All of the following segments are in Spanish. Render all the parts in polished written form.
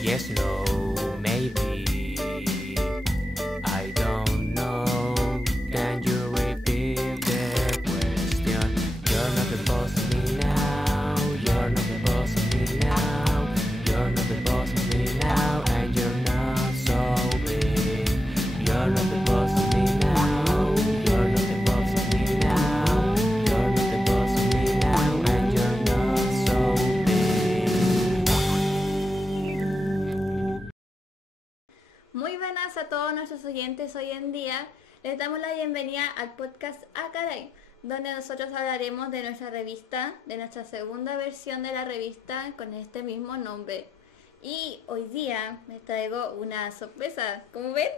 Yes, no, maybe. I don't know. Can you repeat the question? You're not the boss of me now. You're not the boss of me now. You're not the boss of me now. And you're not so big. You're not the boss of me now. You're not the boss of me now. You're not the boss of me now. And you're not so big. Muy buenas a todos nuestros oyentes hoy en día. Les damos la bienvenida al podcast Acaray, donde nosotros hablaremos de nuestra revista, de nuestra segunda versión de la revista con este mismo nombre. Y hoy día me traigo una sorpresa. Como ven,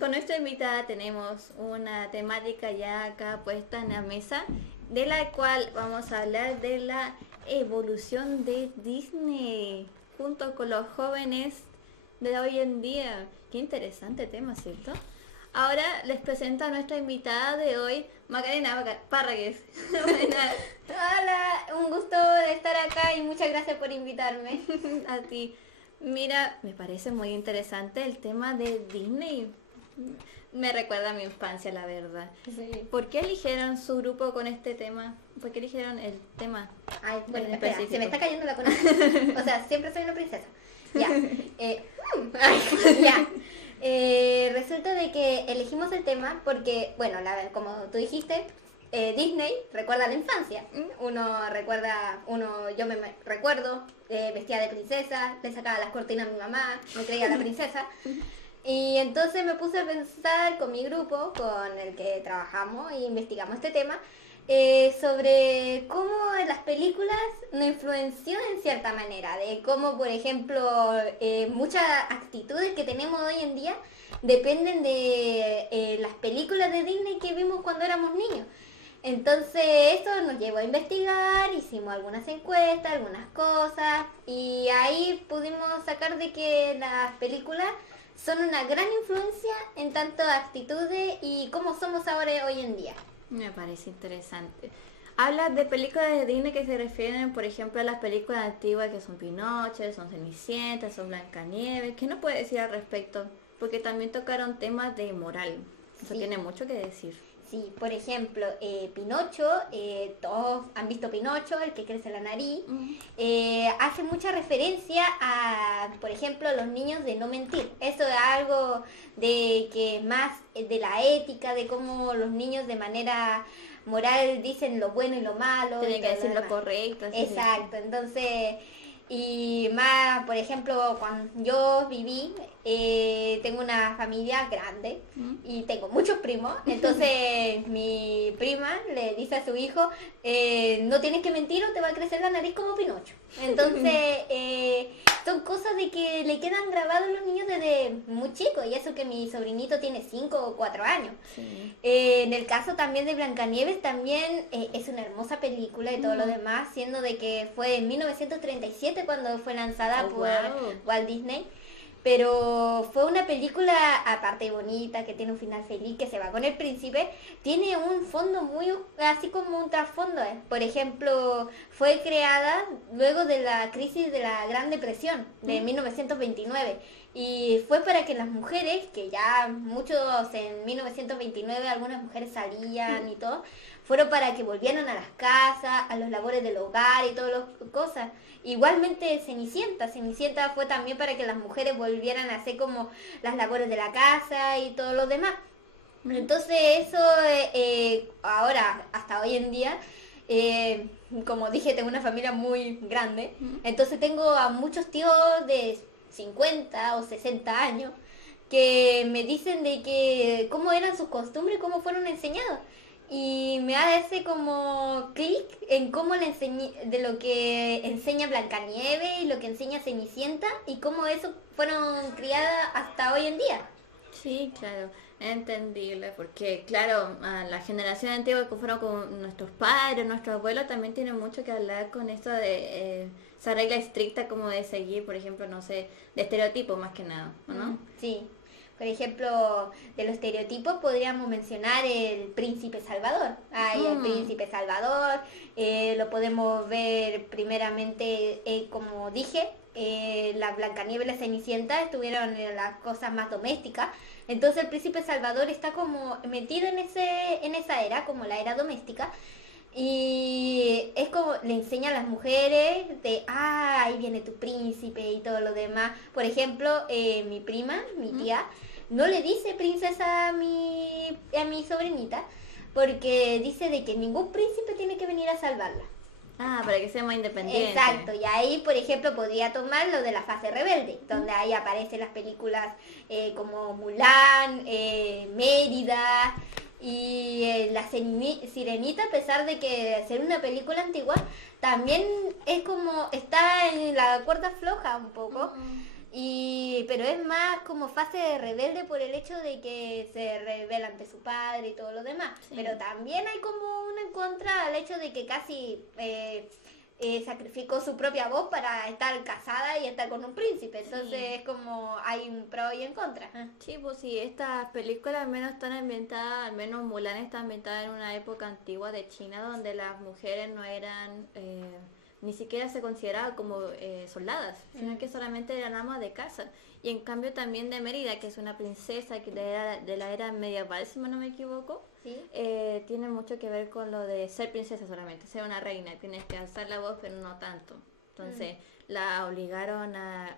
con nuestra invitada tenemos una temática ya acá puesta en la mesa, de la cual vamos a hablar de la evolución de Disney junto con los jóvenes de hoy en día. Qué interesante tema, ¿cierto? Ahora les presento a nuestra invitada de hoy, Macarena Párragues. Hola, un gusto de estar acá y muchas gracias por invitarme. A ti. Mira, me parece muy interesante el tema de Disney. Me recuerda a mi infancia, la verdad. Sí. ¿Por qué eligieron su grupo con este tema? ¿Por qué eligieron el tema? Ay, bueno, En espera, específico. se me está cayendo la conexión. O sea, siempre soy una princesa. Ya. Ya. Resulta de que elegimos el tema porque, bueno, como tú dijiste, Disney recuerda la infancia. Yo me recuerdo vestida de princesa, le sacaba las cortinas a mi mamá, me creía la princesa. Y entonces me puse a pensar con mi grupo, con el que trabajamos e investigamos este tema, sobre cómo las películas nos influenció en cierta manera, de cómo, por ejemplo, muchas actitudes que tenemos hoy en día dependen de las películas de Disney que vimos cuando éramos niños. Entonces eso nos llevó a investigar, hicimos algunas encuestas, algunas cosas, y ahí pudimos sacar de que las películas son una gran influencia en tanto actitudes y cómo somos ahora hoy en día. Me parece interesante. Hablas de películas de Disney que se refieren, por ejemplo, a las películas antiguas que son Pinocho, son Cenicienta, son Blancanieves. ¿Qué nos puede decir al respecto? Porque también tocaron temas de moral. Eso Sí. tiene mucho que decir. Sí, por ejemplo, Pinocho, todos han visto Pinocho, el que crece la nariz, hace mucha referencia a, por ejemplo, los niños de no mentir. Eso es algo de que más de la ética, de cómo los niños de manera moral dicen lo bueno y lo malo. Tienen y que todo decir lo demás. correcto. así. Exacto, entonces, y más, por ejemplo, cuando yo viví, tengo una familia grande y tengo muchos primos, entonces mi prima le dice a su hijo, no tienes que mentir o te va a crecer la nariz como Pinocho. Entonces, son cosas de que le quedan grabados a los niños desde muy chicos, y eso que mi sobrinito tiene 5 o 4 años. Sí. En el caso también de Blancanieves, también es una hermosa película y todo lo demás, siendo de que fue en 1937 cuando fue lanzada Oh, por wow. Walt Disney. Pero fue una película, aparte de bonita, que tiene un final feliz, que se va con el príncipe, tiene un fondo muy, así como un trasfondo. Por ejemplo, fue creada luego de la crisis de la Gran Depresión de 1929. Y fue para que las mujeres, que ya muchos en 1929, algunas mujeres salían y todo, fueron para que volvieran a las casas, a los labores del hogar y todas las cosas. Igualmente Cenicienta fue también para que las mujeres volvieran a hacer como las labores de la casa y todo lo demás. Entonces eso ahora, hasta hoy en día, como dije, tengo una familia muy grande, entonces tengo a muchos tíos de 50 o 60 años que me dicen de que cómo eran sus costumbres y cómo fueron enseñados. Y me hace como clic en cómo de lo que enseña Blancanieves y lo que enseña Cenicienta y cómo eso fueron criadas hasta hoy en día. Sí, claro, es entendible, porque claro, a la generación antigua que fueron con nuestros padres, nuestros abuelos, también tienen mucho que hablar con esto de esa regla estricta como de seguir, por ejemplo, no sé, de estereotipos más que nada, ¿no? Sí. Por ejemplo, de los estereotipos podríamos mencionar el príncipe Salvador. Hay el príncipe Salvador, lo podemos ver primeramente, como dije, la Blancanieves y la Cenicienta estuvieron en las cosas más domésticas. Entonces el príncipe Salvador está como metido en esa era, como la era doméstica. Y es como le enseña a las mujeres de, ahí viene tu príncipe y todo lo demás. Por ejemplo, mi prima, mi tía, no le dice princesa a mi sobrinita porque dice de que ningún príncipe tiene que venir a salvarla. Ah, para que sea más independiente. Exacto, y ahí, por ejemplo, podría tomar lo de la fase rebelde, donde ahí aparecen las películas como Mulan, Mérida y la Sirenita, a pesar de que ser una película antigua, también es como, está en la cuerda floja un poco. Pero es más como fase de rebelde por el hecho de que se revela ante su padre y todo lo demás. Sí. Pero también hay como una en contra al hecho de que casi sacrificó su propia voz para estar casada y estar con un príncipe. Entonces es como hay un pro y en contra. Sí, pues sí, estas películas al menos están ambientadas, al menos Mulan está ambientada en una época antigua de China donde las mujeres no eran... ni siquiera se consideraban como soldadas, sino que solamente eran amas de casa. Y en cambio también de Mérida, que es una princesa que de la era medieval, si no me equivoco, ¿Sí? tiene mucho que ver con lo de ser princesa solamente, ser una reina, tienes que alzar la voz, pero no tanto. Entonces la obligaron a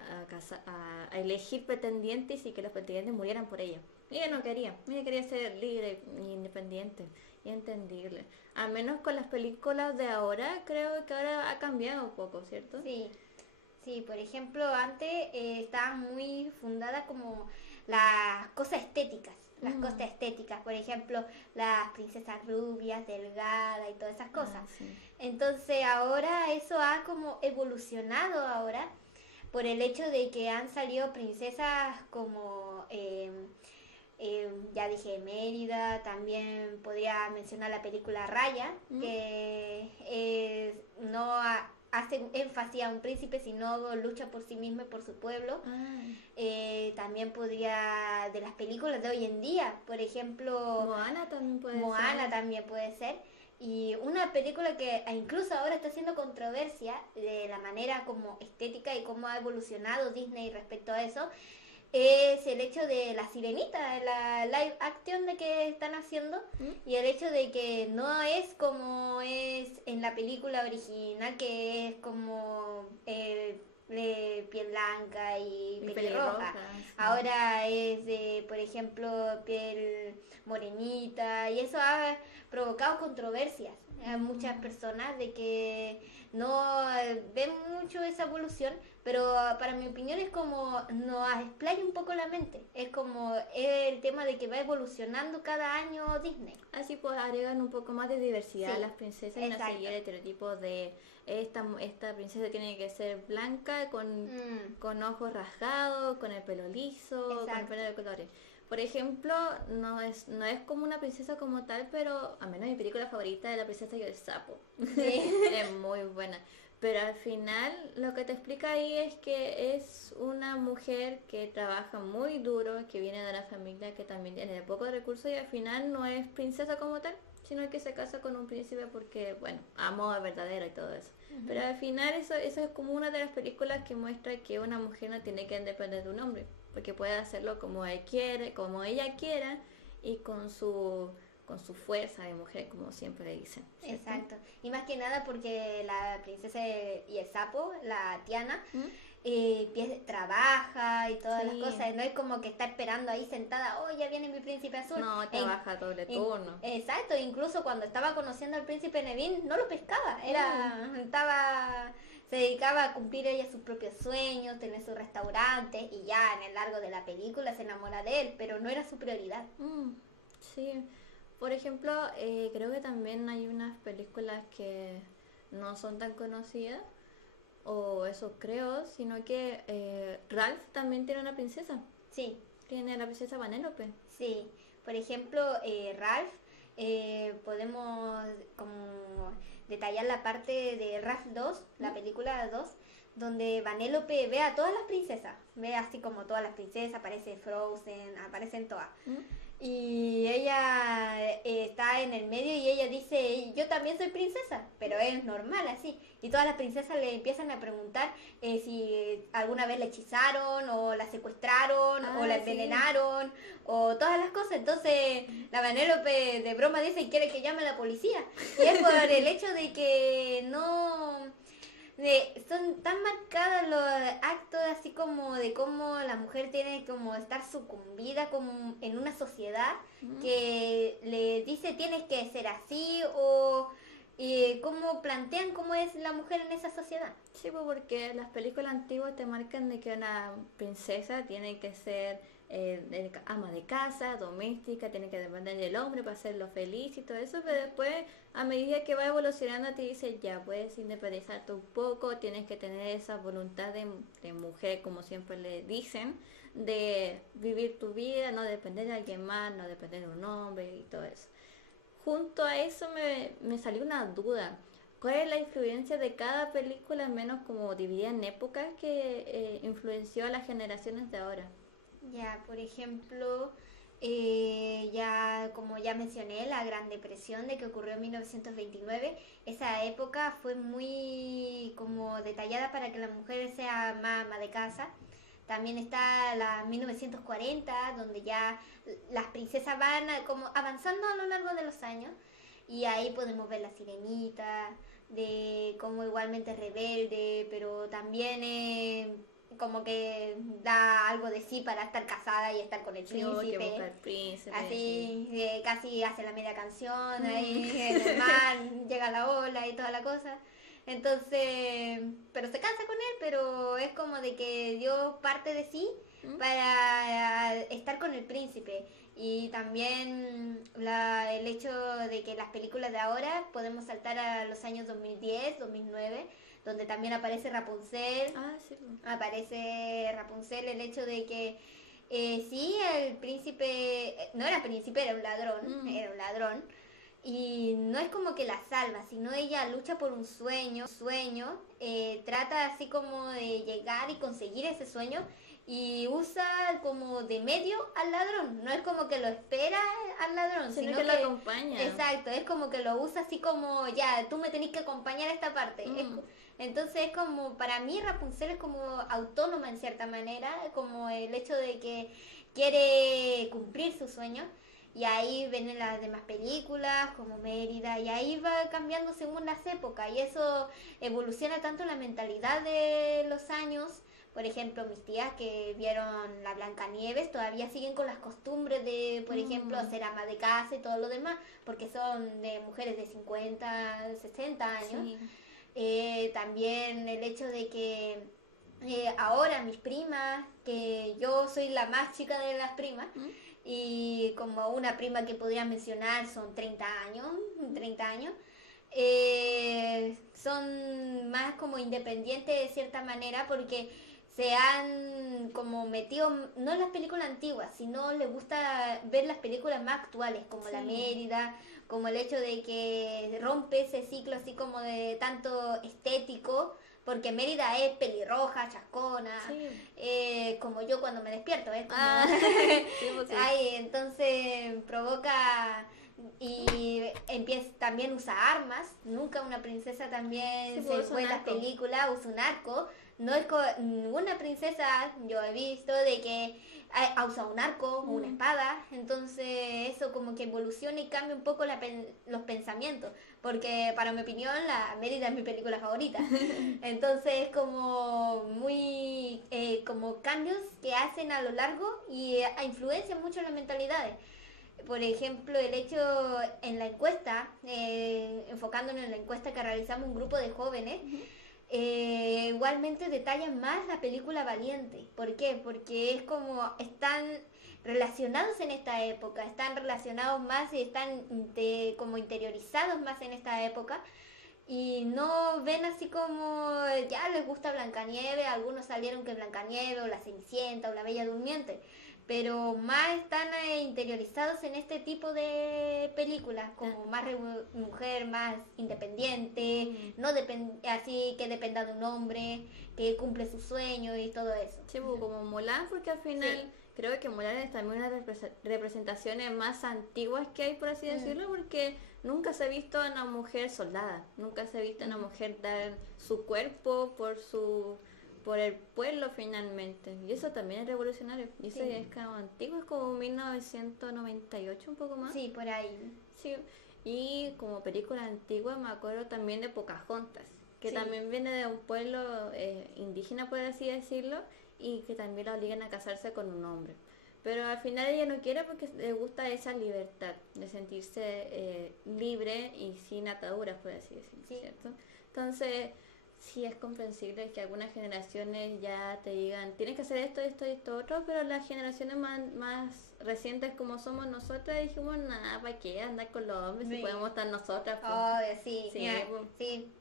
elegir pretendientes y que los pretendientes murieran por ella. Ella no quería, ella quería ser libre e independiente y entendible. Al menos con las películas de ahora, creo que ahora ha cambiado un poco, ¿cierto? Sí, por ejemplo, antes estaban muy fundadas como las cosas estéticas. Las cosas estéticas, por ejemplo, las princesas rubias, delgadas y todas esas cosas. Sí. Entonces ahora eso ha como evolucionado ahora por el hecho de que han salido princesas como, ya dije, Mérida, también podría mencionar la película Raya, que no hace énfasis a un príncipe, sino lucha por sí mismo y por su pueblo. También podría, de las películas de hoy en día, por ejemplo... Moana también puede ser. Moana también puede ser. Y una película que incluso ahora está haciendo controversia de la manera como estética y cómo ha evolucionado Disney respecto a eso, es el hecho de la Sirenita, la live action de que están haciendo, y el hecho de que no es como es en la película original, que es como de piel blanca y pelirroja. Sí. Ahora es de, por ejemplo, piel morenita, y eso ha provocado controversias a muchas personas de que no ven mucho esa evolución, pero para mi opinión es como nos explaya un poco la mente. Es como el tema de que va evolucionando cada año Disney. Así pues agregan un poco más de diversidad a las princesas y no exacto. seguir estereotipos de esta princesa tiene que ser blanca con ojos rasgados, con el pelo liso, con el pelo de colores. Por ejemplo, no es como una princesa como tal, pero a menos mi película favorita es La princesa y el sapo. Sí. Es muy buena. Pero al final lo que te explica ahí es que es una mujer que trabaja muy duro, que viene de una familia que también tiene pocos recursos y al final no es princesa como tal, sino que se casa con un príncipe porque, bueno, amor verdadero y todo eso. Pero al final eso es como una de las películas que muestra que una mujer no tiene que depender de un hombre, porque puede hacerlo como ella quiera y con su fuerza de mujer, como siempre le dicen, ¿cierto? Exacto. Y más que nada porque la princesa y el sapo, la Tiana, trabaja y todas las cosas. No es como que está esperando ahí sentada, ya viene mi príncipe azul. No, trabaja doble turno. Exacto, incluso cuando estaba conociendo al príncipe Nevin, no lo pescaba. Se dedicaba a cumplir ella sus propios sueños, tener su restaurante, y ya en el largo de la película se enamora de él, pero no era su prioridad. Sí. Por ejemplo, creo que también hay unas películas que no son tan conocidas, o eso creo, sino que Ralph también tiene una princesa. Sí. Tiene la princesa Vanellope. Sí. Por ejemplo, Ralph, podemos como detallar la parte de Ralph 2, la película 2, donde Vanellope ve a todas las princesas, ve así como todas las princesas, aparece Frozen, aparecen todas. Y ella está en el medio y ella dice, yo también soy princesa, pero es normal así. Y todas las princesas le empiezan a preguntar si alguna vez la hechizaron o la secuestraron o la envenenaron o todas las cosas. Entonces la Vanellope de broma dice, quiere que llame a la policía. Y es por el hecho de que no... son tan marcados los actos así como de cómo la mujer tiene como estar sucumbida como en una sociedad que le dice tienes que ser así o cómo plantean cómo es la mujer en esa sociedad. Sí, pues porque las películas antiguas te marcan de que una princesa tiene que ser ama de casa, doméstica, tiene que depender del hombre para hacerlo feliz y todo eso, pero después a medida que va evolucionando te dice ya puedes independizarte un poco, tienes que tener esa voluntad de mujer, como siempre le dicen, de vivir tu vida, no depender de alguien más, no depender de un hombre y todo eso. Junto a eso me salió una duda. ¿Cuál es la influencia de cada película, menos como dividida en épocas, que influenció a las generaciones de ahora? Ya, por ejemplo, ya como ya mencioné, la Gran Depresión de que ocurrió en 1929, esa época fue muy como detallada para que la mujer sea más ama de casa. También está la 1940, donde ya las princesas van como avanzando a lo largo de los años. Y ahí podemos ver la Sirenita, de cómo igualmente es rebelde, pero también como que da algo de sí para estar casada y estar con el príncipe. Que busca el príncipe. Así, casi hace la media canción, ahí en el mar, llega la ola y toda la cosa. Entonces, pero se casa con él, pero es como de que dio parte de sí para estar con el príncipe. Y también el hecho de que las películas de ahora podemos saltar a los años 2010, 2009, donde también aparece Rapunzel. Sí. Aparece Rapunzel, el hecho de que sí, el príncipe, no era príncipe, era un ladrón. Y no es como que la salva, sino ella lucha por un sueño, trata así como de llegar y conseguir ese sueño y usa como de medio al ladrón, no es como que lo espera al ladrón, sino que lo acompaña. Exacto, es como que lo usa así como, ya, tú me tenés que acompañar a esta parte. Entonces es como, para mí Rapunzel es como autónoma en cierta manera, como el hecho de que quiere cumplir su sueño. Y ahí ven las demás películas, como Mérida, y ahí va cambiando según las épocas, y eso evoluciona tanto la mentalidad de los años. Por ejemplo, mis tías que vieron la Blancanieves todavía siguen con las costumbres de, por ejemplo, ser ama de casa y todo lo demás, porque son de mujeres de 50, 60 años. Sí. También el hecho de que ahora mis primas, que yo soy la más chica de las primas, y como una prima que podría mencionar son 30 años, son más como independientes de cierta manera porque se han como metido, no en las películas antiguas, sino les gusta ver las películas más actuales, como La Mérida, como el hecho de que rompe ese ciclo así como de tanto estético, porque Mérida es pelirroja, chascona, como yo cuando me despierto, es como... Ay, entonces provoca... Y también usa armas, nunca una princesa también se fue en las películas, usa un arco. No es ninguna princesa, yo he visto, de que usa un arco o una espada, entonces eso como que evoluciona y cambia un poco los pensamientos, porque para mi opinión la Mérida es mi película favorita, entonces es como muy, como cambios que hacen a lo largo y influencian mucho las mentalidades. Por ejemplo, el hecho en la encuesta, enfocándonos en la encuesta que realizamos un grupo de jóvenes, igualmente detallan más la película Valiente. ¿Por qué? Porque es como están relacionados en esta época, están relacionados más y están como interiorizados más en esta época y no ven así como ya les gusta Blancanieves, algunos salieron que Blancanieves o la Cenicienta o la Bella Durmiente, pero más están interiorizados en este tipo de películas, como más mujer más independiente, no así que dependa de un hombre, que cumple sus sueños y todo eso. Sí, pues, como Mulan, porque al final creo que Mulan es también una de las representaciones más antiguas que hay, por así decirlo, porque nunca se ha visto a una mujer soldada, nunca se ha visto a una mujer dar su cuerpo por el pueblo finalmente, y eso también es revolucionario, y eso ya es como antiguo, es como 1998, un poco más. Sí, por ahí. Sí, y como película antigua me acuerdo también de Pocahontas, que Sí. también viene de un pueblo indígena, por así decirlo, y que también la obligan a casarse con un hombre. Pero al final ella no quiere porque le gusta esa libertad de sentirse libre y sin ataduras, por así decirlo, Sí. ¿cierto? Entonces, sí es comprensible que algunas generaciones ya te digan, tienes que hacer esto, esto y esto otro, pero las generaciones más recientes como somos nosotras dijimos, nada, ¿para qué andar con los hombres si Sí. podemos estar nosotras? Pues? Obvio, sí, Sí, mira, pues. sí.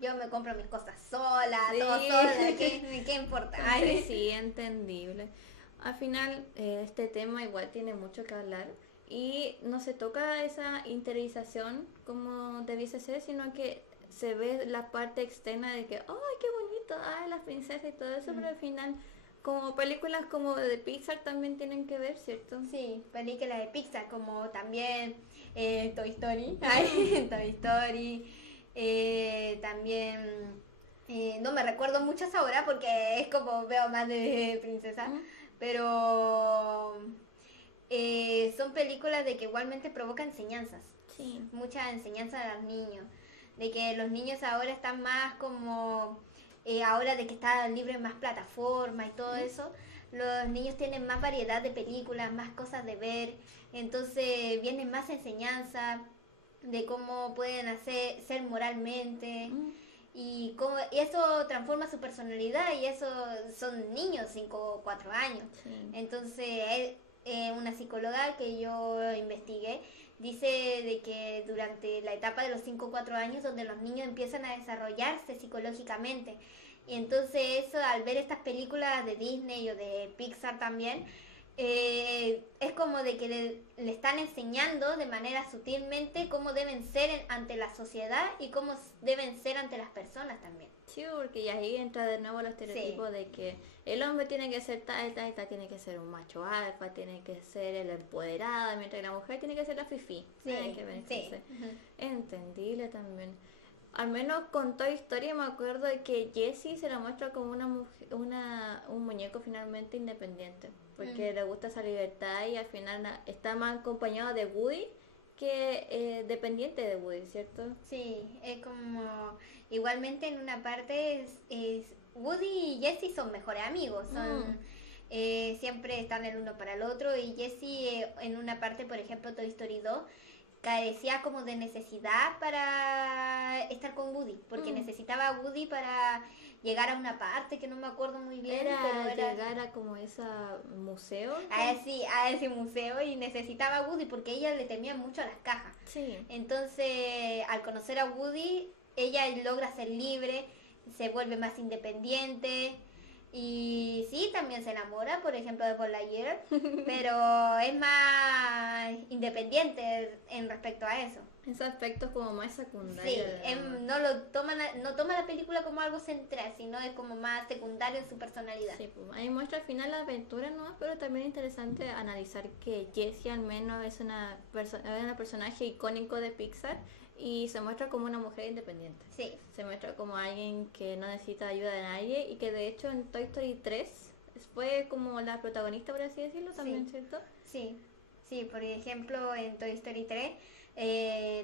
Yo me compro mis cosas sola, Sí. todo sola, ¿qué importa? Entonces, sí, entendible. Al final, este tema igual tiene mucho que hablar y no se toca esa interiorización como debiese ser, sino que se ve la parte externa de que, ¡ay, qué bonito! ¡Ay, las princesas y todo eso! Pero al final, como películas como de Pixar también tienen que ver, ¿cierto? Sí, películas de Pixar como también Toy Story, ay, Toy Story, también no me recuerdo muchas ahora porque es como veo más de princesa, pero son películas de que igualmente provoca enseñanzas, Sí. mucha enseñanza a los niños, de que los niños ahora están más como ahora de que están libres más plataformas y todo eso, los niños tienen más variedad de películas, más cosas de ver, entonces viene más enseñanza de cómo pueden ser moralmente y cómo y eso transforma su personalidad y eso son niños 5 o 4 años. Sí. Entonces una psicóloga que yo investigué dice de que durante la etapa de los 5 o 4 años donde los niños empiezan a desarrollarse psicológicamente y entonces eso al ver estas películas de Disney o de Pixar también es como de que le están enseñando de manera sutilmente cómo deben ser ante la sociedad y cómo deben ser ante las personas también. Sí, porque ya ahí entra de nuevo el estereotipo de que el hombre tiene que ser tal, tal, tal, tiene que ser un macho alfa, tiene que ser el empoderado, mientras que la mujer tiene que ser la fifí. Nada que ver, entonces, entendible también. Al menos con Toy Story me acuerdo de que Jessie se la muestra como una mujer, un muñeco finalmente independiente, porque le gusta esa libertad y al final está más acompañado de Woody que dependiente de Woody, ¿cierto? Sí, es como igualmente en una parte Woody y Jessie son mejores amigos, son siempre están el uno para el otro y Jessie en una parte, por ejemplo, Toy Story 2 carecía como de necesidad para estar con Woody, porque necesitaba a Woody para llegar a una parte que no me acuerdo muy bien, pero era llegar a como ese museo. a ese museo y necesitaba a Woody porque ella le temía mucho a las cajas. Sí. Entonces, al conocer a Woody, ella logra ser libre, se vuelve más independiente y sí, también se enamora, por ejemplo, de Buzz Lightyear, pero es más independiente en respecto a eso. Esos aspectos como más secundarios. Sí, no toma la película como algo central, sino es como más secundario en su personalidad. Sí, pues, ahí muestra al final la aventura, ¿no? Pero también es interesante analizar que Jessie al menos es una personaje icónico de Pixar y se muestra como una mujer independiente. Sí. Se muestra como alguien que no necesita ayuda de nadie y que de hecho en Toy Story 3 fue como la protagonista, por así decirlo, también, ¿cierto? Sí, sí, por ejemplo en Toy Story 3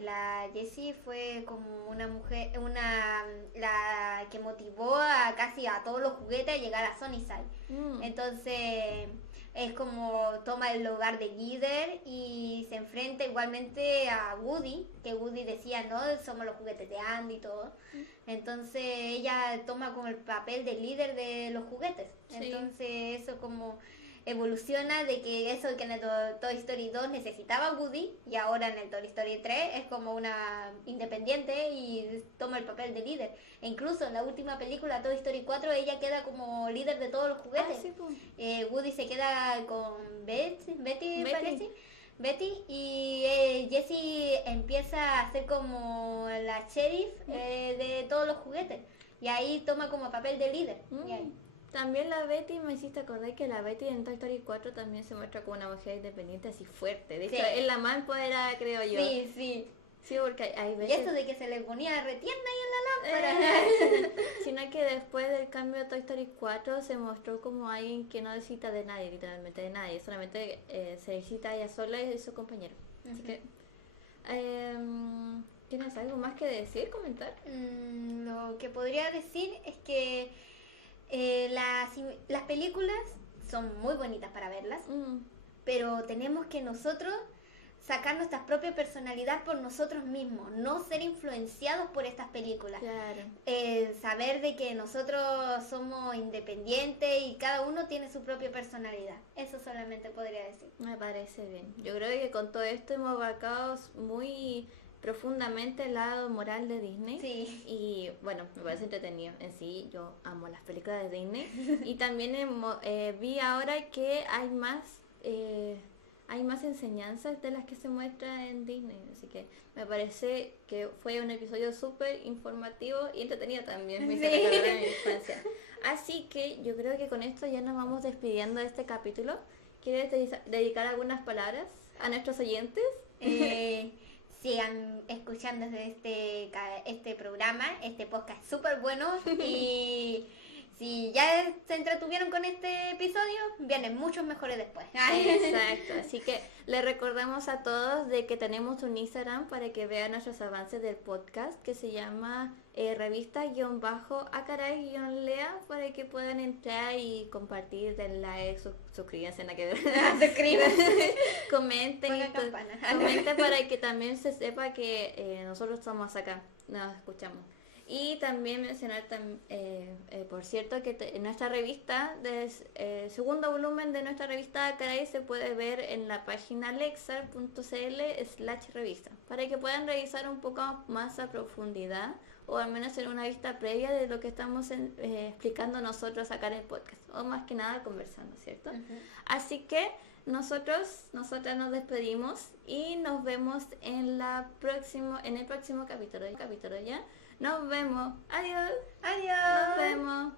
la Jessie fue como una mujer, la que motivó a casi a todos los juguetes a llegar a Sunnyside. Entonces es como toma el lugar de líder y se enfrenta igualmente a Woody, que Woody decía, no, somos los juguetes de Andy y todo. Entonces ella toma como el papel de líder de los juguetes. Sí. Entonces eso como evoluciona de que eso que en el Toy Story 2 necesitaba a Woody y ahora en el Toy Story 3 es como una independiente y toma el papel de líder. E incluso en la última película, Toy Story 4, ella queda como líder de todos los juguetes. Sí, pues. Woody se queda con Betty. Parece. Betty y Jessie empieza a ser como la sheriff de todos los juguetes y ahí toma como papel de líder. Y ahí. También la Betty, me hiciste acordar que la Betty en Toy Story 4 también se muestra como una mujer independiente así fuerte. De hecho, Sí. es la más empoderada, creo yo. Sí, sí. Sí, porque hay Y veces... eso de que se le ponía retierna ahí en la lámpara. Sino que después del cambio de Toy Story 4 se mostró como alguien que no necesita de nadie, literalmente de nadie. Solamente se necesita ella sola y su compañero. Así que... ¿tienes algo más que decir, comentar? Lo que podría decir es que las películas son muy bonitas para verlas, pero tenemos que nosotros sacar nuestra propia personalidad por nosotros mismos, no ser influenciados por estas películas. Claro. Saber de que nosotros somos independientes y cada uno tiene su propia personalidad. Eso solamente podría decir. Me parece bien. Yo creo que con todo esto hemos abarcado muy profundamente el lado moral de Disney. Sí. Y bueno, me parece entretenido. En sí, yo amo las películas de Disney. Y también vi ahora que hay más enseñanzas de las que se muestra en Disney. Así que me parece que fue un episodio súper informativo y entretenido también. Me hizo recordar a mi infancia. Así que yo creo que con esto ya nos vamos despidiendo de este capítulo. ¿Quieres dedicar algunas palabras a nuestros oyentes? Sigan escuchando este programa, este podcast súper bueno y si ya se entretuvieron con este episodio, vienen muchos mejores después. Exacto, así que les recordamos a todos de que tenemos un Instagram para que vean nuestros avances del podcast que se llama revista-acaray-lea para que puedan entrar y compartir, den like, suscríbanse en la que comenten para que también se sepa que nosotros estamos acá, nos escuchamos. Y también mencionar, por cierto, que en nuestra revista, segundo volumen de nuestra revista Acaray se puede ver en la página lexar.cl/revista, para que puedan revisar un poco más a profundidad, o al menos en una vista previa de lo que estamos explicando nosotros acá en el podcast, o más que nada conversando, ¿cierto? Así que nosotras nos despedimos y nos vemos en el próximo capítulo, ¿ya? Nos vemos. Adiós. Adiós. Nos vemos.